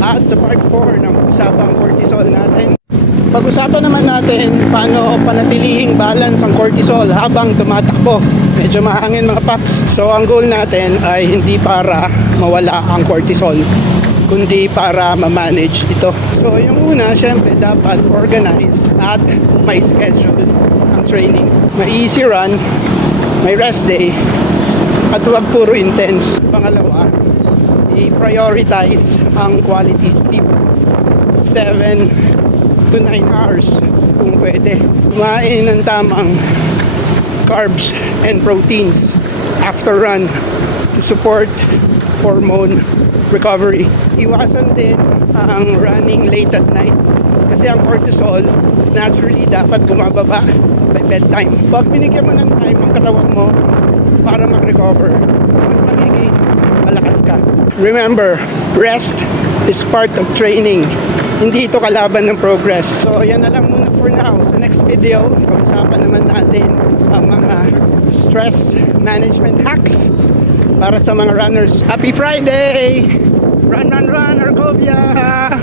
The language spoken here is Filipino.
at sa part 4 ng usapang cortisol natin. Pag-usapan naman natin paano panatilihing balance ang cortisol habang tumatakbo. Medyo mahangin mga paps. So ang goal natin ay hindi para mawala ang cortisol, kundi para ma-manage ito. So yung una, syempre dapat organize at may schedule ang training. May easy run, may rest day, at huwag puro intense. Pangalawa, i-prioritize ang quality sleep. 7 to 9 hours kung pwede. Kumain ng tamang carbs and proteins after run to support hormone recovery. Iwasan din ang running late at night kasi ang cortisol naturally dapat bumababa by bedtime. Pag binigyan mo ng time ang katawan mo para mag-recover, mas magiging malakas ka. Remember, rest is part of training. Hindi ito kalaban ng progress. So yan na lang muna for now. Sa next video, pag-usapan naman natin ang mga stress management hacks para sa mga runners. Happy Friday! Run, run, run, Argovia!